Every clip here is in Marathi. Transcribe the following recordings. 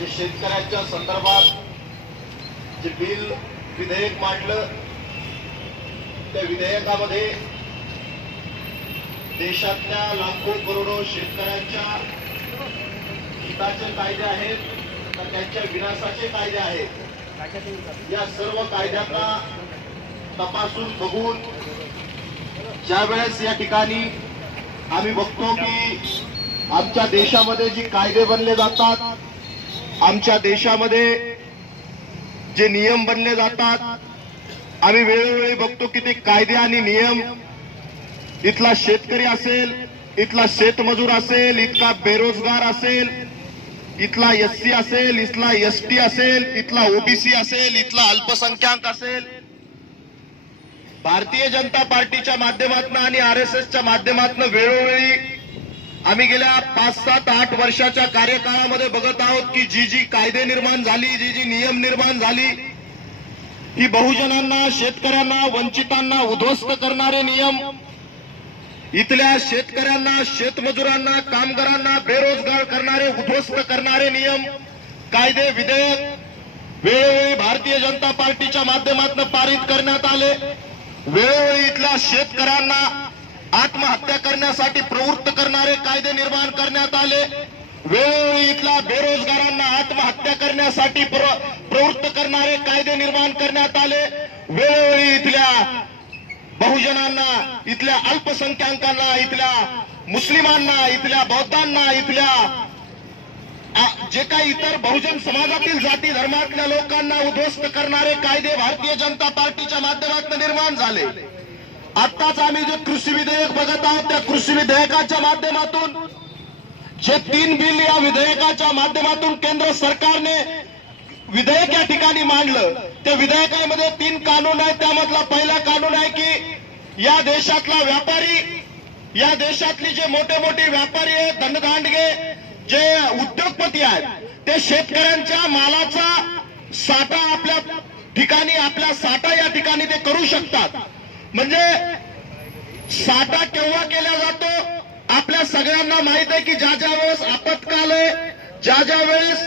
जे शेतकऱ्यांच्या संदर्भात जे बिल विधेयक मांडलं त्या विधेयकामध्ये देशातल्या लाखो करोडो शेतकऱ्यांच्या हिताचे कायदे आहेत तर त्यांच्या विनाशाचे कायदे आहेत। या सर्व कायद्यांना तपासून बघून ज्यावेळेस या ठिकाणी आम्ही बघतो की आमच्या देशामध्ये जी कायदे बनले जातात, आमच्या देशामध्ये जे नियम बनले जातात, आम्ही वेळोवेळी बघतो की ते कायदे आणि नियम इथला शेतकरी असेल, इथला शेतमजूर असेल, इथला बेरोजगार असेल, इथला एससी असेल, इथला एसटी असेल, इथला ओबीसी असेल, इथला अल्पसंख्याक असेल, भारतीय जनता पार्टीच्या माध्यमातून आणि आरएसएसच्या माध्यमातून वेळोवेळी आम्ही गेल्या 5, 7, 8 वर्षाच्या कार्यकाळामध्ये बघत आहोत की जी जी कायदे निर्माण झाली, जी जी नियम निर्माण झाली, ही बहुजनांना, शेतकऱ्यांना, वंचितांना उद्ध्वस्त करणारे नियम, इथल्या शेतकऱ्यांना, शेतमजुरांना, कामगारांना बेरोजगार करणारे, उद्ध्वस्त करणारे नियम, कायदे, विधेयक वेळोवेळी भारतीय जनता पार्टीच्या माध्यमातून पारित करण्यात आले। वेळोवेळी इथल्या शेतकऱ्यांना आत्महत्या करण्यासाठी प्रवृत्त करणारे कायदे निर्माण करण्यात आले। वेळोवेळी इथल्या बेरोजगारांना आत्महत्या करण्यासाठी प्रवृत्त करणारे कायदे निर्माण करण्यात आले। वेळोवेळी इथल्या बहुजनांना, इथल्या अल्पसंख्याकांना, इथल्या मुस्लिमांना, इथल्या बौद्धांना, इथल्या जे काही इतर बहुजन समाजातील जाती धर्मातल्या लोकांना उद्ध्वस्त करणारे कायदे भारतीय जनता पार्टीच्या माध्यमातून निर्माण झाले। आत्ताच आम्ही जे कृषी विधेयक बघत आहोत त्या कृषी विधेयकाच्या माध्यमातून जे 3 बिल या विधेयकाच्या माध्यमातून केंद्र सरकारने विधेयक या ठिकाणी मांडलं, त्या विधेयकामध्ये 3 कानून आहेत। त्यामधला पहिला कानून आहे की या देशातला व्यापारी, या देशातली जे मोठे मोठे व्यापारी आहेत, धनदांडगे, जे उद्योगपती आहेत, ते शेतकऱ्यांच्या मालाचा साठा आपल्या ठिकाणी, आपला साठा या ठिकाणी ते करू शकतात। म्हणजे साठा केव्हा केला जातो, आपल्या सगळ्यांना माहित आहे की ज्या ज्या वेळेस आपत्काल आहे, ज्या ज्या वेळेस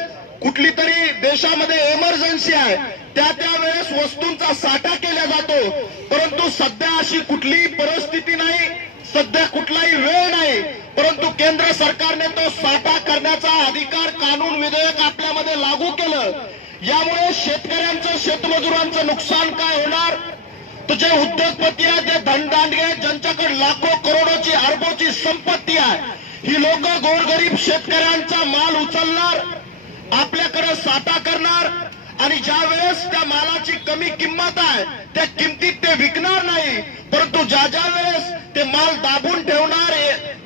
कुठली तरी देशामध्ये इमर्जन्सी आहे, त्या वेळेस वस्तूंचा साठा केला जातो। परंतु सध्या अशी कुठलीही परिस्थिती नाही, सध्या कुठलाही वेळ नाही, परंतु केंद्र सरकारने तो साठा करण्याचा अधिकार कानून विधेयक आपल्यामध्ये लागू केलं। यामुळे शेतकऱ्यांचं, शेतमजुरांचं नुकसान काय होणार, तर जे उद्योगपती आहेत, जे धनदांडगे आहेत, ज्यांच्याकडे लाखो करोडोची, अरबोची संपत्ती आहे, ही लोक गोरगरीब शेतकऱ्यांचा माल उचलणार, आपल्याकडे साठा करणार आणि ज्या वेळेस त्या मालाची कमी किंमत आहे त्या किमतीत ते विकणार नाही, परंतु ज्या ज्या वेळेस ते माल दाबून ठेवणार,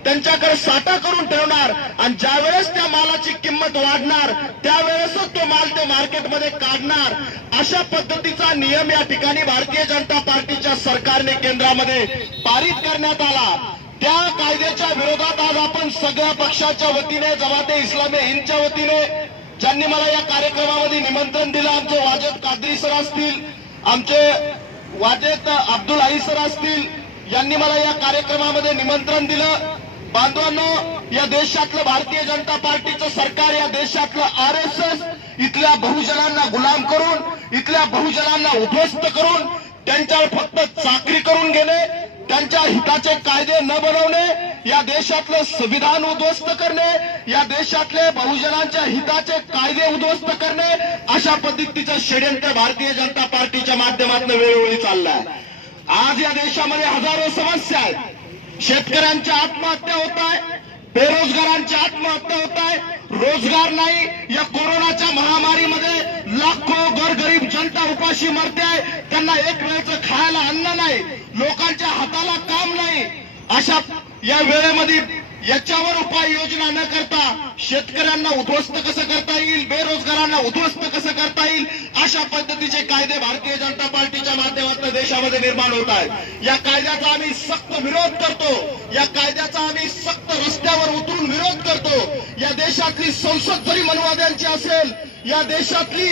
त्यांच्याकडे साठा करून ठेवणार आणि ज्या वेळेस त्या मालाची किंमत वाढणार त्यावेळेसच तो माल ते मार्केटमध्ये काढणार, अशा पद्धतीचा नियम या ठिकाणी भारतीय जनता पार्टीच्या सरकारने केंद्रामध्ये पारित करण्यात आला। त्या कायद्याच्या विरोधात आज आपण सगळ्या पक्षाच्या वतीने, जमाते इस्लामी हिंदच्या वतीने, ज्यांनी मला या कार्यक्रमामध्ये निमंत्रण दिलं, आमचे वाजेद कादरी सर असतील, आमचे वाजेद अब्दुल आई सर असतील, यांनी मला या कार्यक्रमामध्ये निमंत्रण दिलं। बांधवांनो, या देशातलं भारतीय जनता पार्टीचं सरकार, या देशातलं आरएसएस इथल्या बहुजनांना गुलाम करून, इथल्या बहुजनांना उद्ध्वस्त करून, त्यांच्यावर फक्त चाकरी करून घेणे, त्यांच्या हिताचे कायदे न बनवणे, या देशातलं संविधान उद्ध्वस्त करणे, या देशातले बहुजनांच्या हिताचे कायदे उद्ध्वस्त करणे, अशा पद्धतीचं षडयंत्र भारतीय जनता पार्टीच्या माध्यमातून वेळोवेळी चाललंय। आज या देशामध्ये हजारो समस्या आहेत, शेतकऱ्यांच्या आत्महत्या होत आहे, बेरोजगारांच्या आत्महत्या होत आहे, रोजगार नाही, या कोरोनाच्या महामारीमध्ये लाखो गोरगरीब जनता उपाशी मरते आहे, त्यांना एक वेळचं खायला अन्न नाही, लोकांच्या हाताला काम नाही। अशा या वेळेमध्ये याच्यावर उपाययोजना न करता शेतकऱ्यांना उद्ध्वस्त कसं करता येईल, बेरोजगारांना उद्ध्वस्त कसं करता येईल, अशा पद्धतीचे कायदे भारतीय जनता पार्टीच्या माध्यमातून देशामध्ये निर्माण होत आहेत। या कायद्याचा आम्ही सक्त विरोध करतो, या कायद्याचा आम्ही सक्त रस्त्यावर उतरून विरोध करतो। या देशातली संसद जरी मनवाद्यांची असेल, या देशातली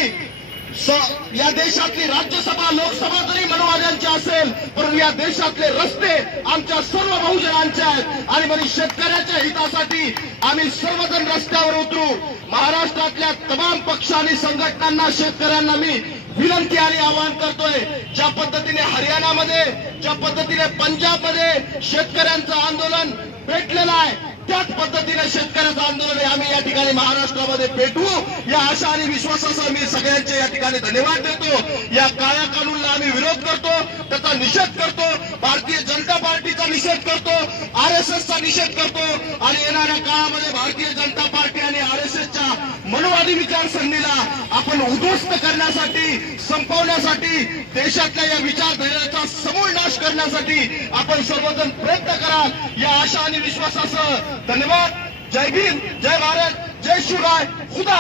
राज्यसभा, लोकसभा जरी मनवाद्यांची असेल, परंतु या देशातले रस्ते आमच्या सर्व बहुजनांचे आहेत आणि म्हणजे शेतकऱ्याच्या हितासाठी आम्ही सर्वजण रस्त्यावर उतरू। महाराष्ट्रातल्या तमाम पक्ष आणि संघटनांना, शेतकऱ्यांना मी विनंती आणि आवाहन करतोय, ज्या पद्धतीने हरियाणामध्ये, ज्या पद्धतीने पंजाबमध्ये शेतकऱ्यांचं आंदोलन पेटलेलं आहे, त्याच पद्धतीने शेतकऱ्याचं आंदोलन आम्ही या ठिकाणी महाराष्ट्रामध्ये पेटवू, या आशा आणि विश्वासासह मी सगळ्यांचे या ठिकाणी धन्यवाद देतो. या काळ्या कानूनला आम्ही विरोध करतो, त्याचा निषेध करतो, भारतीय जनता पार्टीचा निषेध करतो, आरएसएसचा निषेध करतो आणि येणाऱ्या काळामध्ये भारतीय जनता पार्टी आणि आरएसएसच्या मनोवादी विचारसरणीला आपण उद्ध्वस्त करण्यासाठी, संपवण्यासाठी, देशातल्या या विचारधारेचा समूळ नाश करण्यासाठी आपण सर्वजण प्रयत्न कराल, या आशा आणि विश्वासासह धन्यवाद. जय भीम, जय भारत, जय शिवराय, खुदा